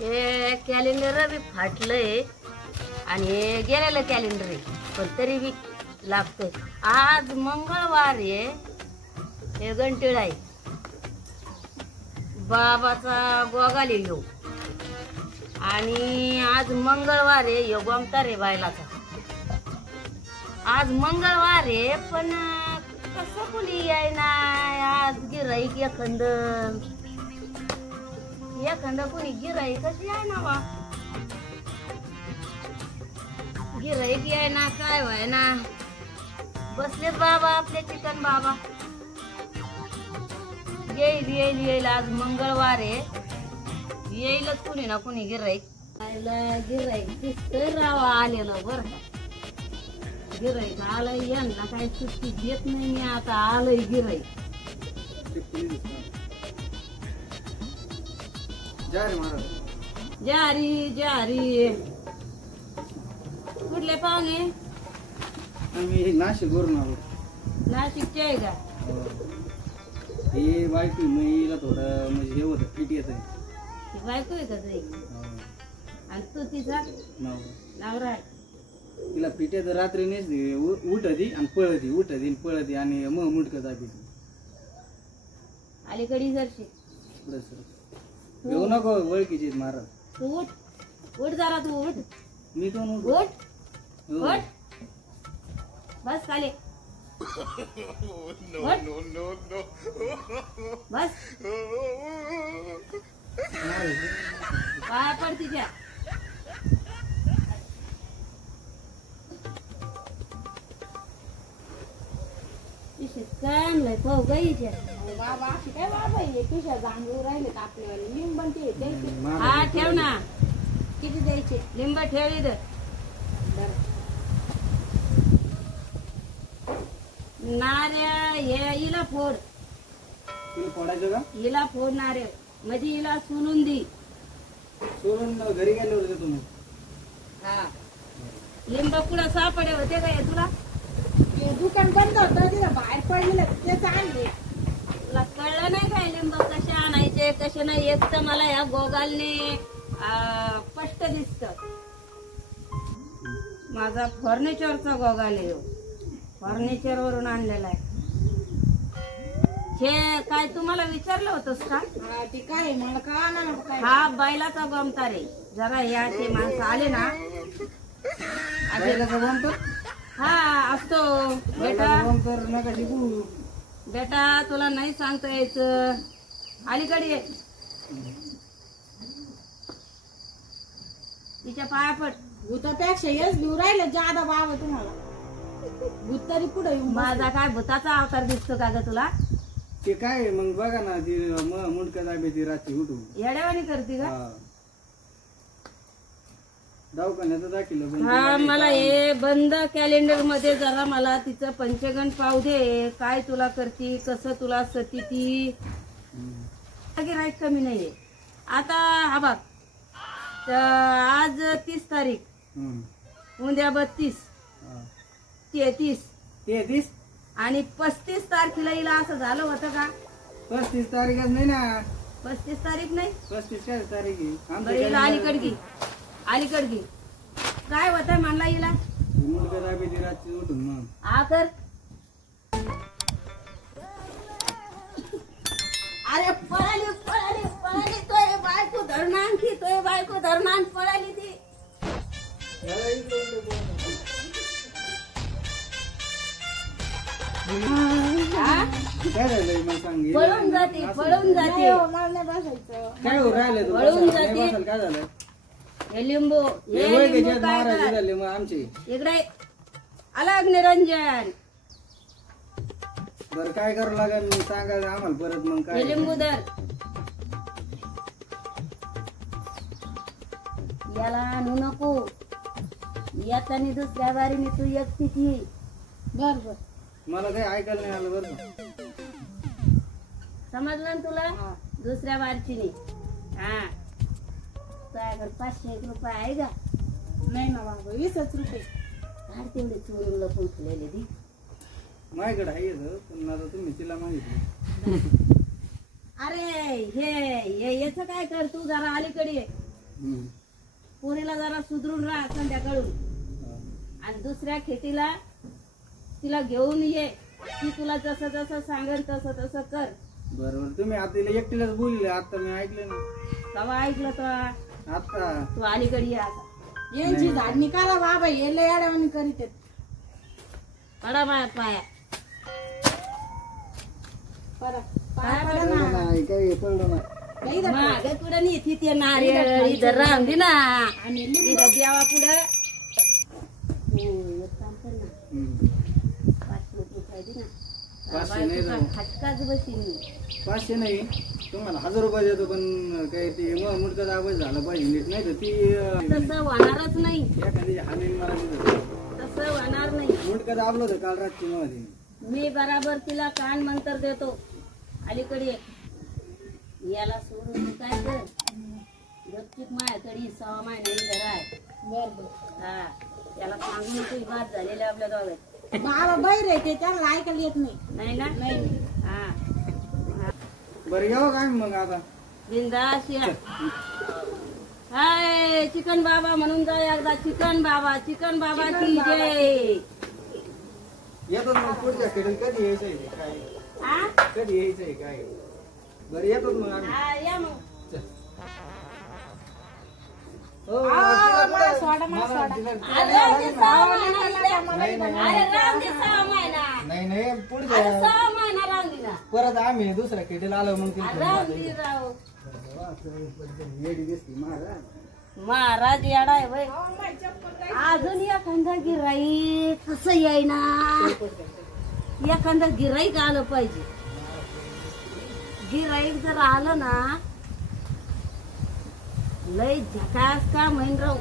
हे कॅलेंडर बी फाटलंय आणि हे गेलेलं कॅलेंडर आहे, पण तरी बी लागतंय. आज मंगळवार आहे, हे घंटीळ आहे, बाबाचा गोगाली येऊ. आणि आज मंगळवार आहे, यो गोमतार आहे बायलाचा. आज मंगळवार आहे, पण कसं कुणी यायना आज गिराईक एखंड कुणी गिराईक कशी आहे ना बा, गिराईक याय ना काय व्हाय ना. बसलेत बाबा आपले चिकन बाबा. येईल येईल येईल, आज मंगळवार आहे, येईलच कुणी ना कुणी गिराईक. गिराईक दिसतंय राव आलेलं. बरं गिराईक आलंय, यांना काही सुट्टी देत नाही मी. आता आलंय गिराईक. जारी जारी. कुठले पाहुणे? आम्ही नाशिक वरून आलो. नाशिकचे आहे का? हे बायको महिला थोडं म्हणजे हे होतं पीठ येत. बायको आहे का तुझी? आणि तू तिचा नवरा आहे? तिला पीठ येत, रात्री नेसली उठती आणि पळती, उठती आणि पळती आणि मग मुटक जाते. अलीकडे जरशी येऊ नको, ओळखीची महाराज. तू उठ, उठ जरा, तू उठ. मी कोण? उठ उठ, बस खाली. बस पाया पड तिच्या. काय आणलंय पाहू गाईच्या? बाबा अशी काय बाबा हे तुझ्या जांभूळ राहिले आपल्याला लिंब द्यायचे. हा ठेव ना. किती द्यायचे? लिंब ठेव इथं. नारळ हे हिला फोड. फोडायचं का? हिला फोड नारळ, म्हणजे हिला सोलून दे. सोडून घरी गेले होते तुम्ही? हा. लिंब कुठं सापडे होते का तुला? दुकान बंद होतं, तिला बाहेर पडलेलं तेच आणले. तुला कळलं नाही काय लिंब कसे आणायचे कसे नाही? एक तर मला या गोगालने स्पष्ट दिसत. माझा फर्निचरचा गोगाल आहे, फर्निचर वरून आणलेला आहे. हे काय तुम्हाला विचारलं होतंस का? ती काय मला काय? हा बैलाचा गोमतार आहे. जरा या असे माणसं आले ना, हा असतो बेटा. बेटा तुला नाही सांगता यायचं. अलीकडे ये, तिच्या पाया पड. भूतापेक्षा हेच घेऊ राहिलं जादा बाबा तुम्हाला. भूत तरी पुढे येऊन माझा काय भूताचा अवतार दिसतो का ग तुला? ते काय मग बघा ना, ती मुंडक दाबे ती रात्री उठून येड्यावानी करते का? दवाखान्यात दाखिलं. हा मला हे बंद कॅलेंडर मध्ये जरा मला तिचं पंचगण पाहू दे. काय तुला करती, कसं तुला सती ती. राईट कमी नाहीये. आता हा बघ, आज 30 तारीख, उद्या 32, 33 आणि 35 तारखेला हिला असं झालं होतं का? 35 तारीखच नाही ना. 35 तारीख नाही? 35 काय तारीख आहे? हिला अलीकडगी अलीकडगी काय होत म्हणला हिला? मुलगा दाबे ती रात्री उठून मग हा कर. अरे पळाली पळाली पळाली, तोय बायको धरणार की, तोय बायको धरणार, पळाली ती. काय झालंय मला सांग. पळून जाते, पळून जाते, काय हो राहिलं तू? पळून जाते. काय झालं? हे लिंबू, हे लिंबू काय कर? मग आमचे इकडे अलग निरंजन. बरं काय करावं लागेल सांगा आम्हाला परत. मग काय लिंबू दर याला आणू नको. येताना दुसऱ्या बारीने तू एकटीच ये. बर बर. मला काही ऐकायला नाही आलं बरं. समजलं ना तुला? दुसऱ्या बारची नाही. हा तुझ्याकडे 500 रुपये आहे का? नाही ना बाबा, 20 रुपये. काढ तेवढे चोरून लपून ठेवलेले ती. माझ्याकडे आहे पण आता तुम्ही तिला माहिती. अरे हे याच काय कर तू जरा अलीकडे ये. हम्म. पोरीला जरा सुधरून राहा संध्याकाळून आणि दुसऱ्या खेटीला तिला घेऊन ये. ती तुला जसं जसं सांगेल तसं तसं कर. बरोबर तुम्ही आता तिला एकटीलाच बोलले आता मी ऐकलं ना. तेव्हा ऐकलं तर आता तू अलीकडे ये आता. यांची झाडणी करा बाबा हे लय अडवणी करीत आहेत. पडा माझ्या पाया. पडा पाया पडा ना. नाही काही पडलं ना. लई धक्का. मागे पुढे नेती ते नारळ इथं राहून दे ना. आणि लिंबू. इथं देवा पुढं एक काम कर ना. हम्म. 5 रुपये दे ना. 500 नाही राव. खटकाच बसीन. 500 नाही तुम्हाला 1000 रुपये देतो पण काही ते मुडकं दाबच झालं पाहिजे नीट नाही तर ती तसं होणारच नाही. एखादी हानीन मला दिलं. तसं होणार नाही. मुडकं दाबलं होतं काल रात्री मध्ये. मी बराबर तिला कान मंत्र देतो. अलीकडे ये. याला सोडून तू काय कर गपचूप माझ्याकडे 6 महिने इथं आहे. बरं हा त्याला सांगून तू बात झालेली आपल्या दोघांत बाबा बैर आहे ते त्याला ऐकायला येत नाही. नाही ना. नाही हा बरं येऊ काय मग आता. बिंदास या. हाय चिकन बाबा म्हणून जा एकदा. चिकन बाबा की जय. येतो मग पुढच्या खेळून कधी यायचंय काय हा? कधी यायचंय काय. बरं येतो मग आम्ही. हा, या मग. हो, आ, तिला मला कुठं- सोडा, मला मला सोडा. तिला- अरे राम दे 6 महिना नाही, इथं. नाही, अरे राम दे 6 महिना. नाही नाही अरे पुढच्या 6 महिना राम दे ना. परत आम्ही दुसऱ्या खेटीला आलो मग अरे राम दे राव. येडी दिसती महाराज. महाराज येडाय वय. अजून एखादा गिराईक कसं येईना. एखादं गिराईक आलं पाहिजे. गिराईक जर आलं ना लय झकास का महिन राव.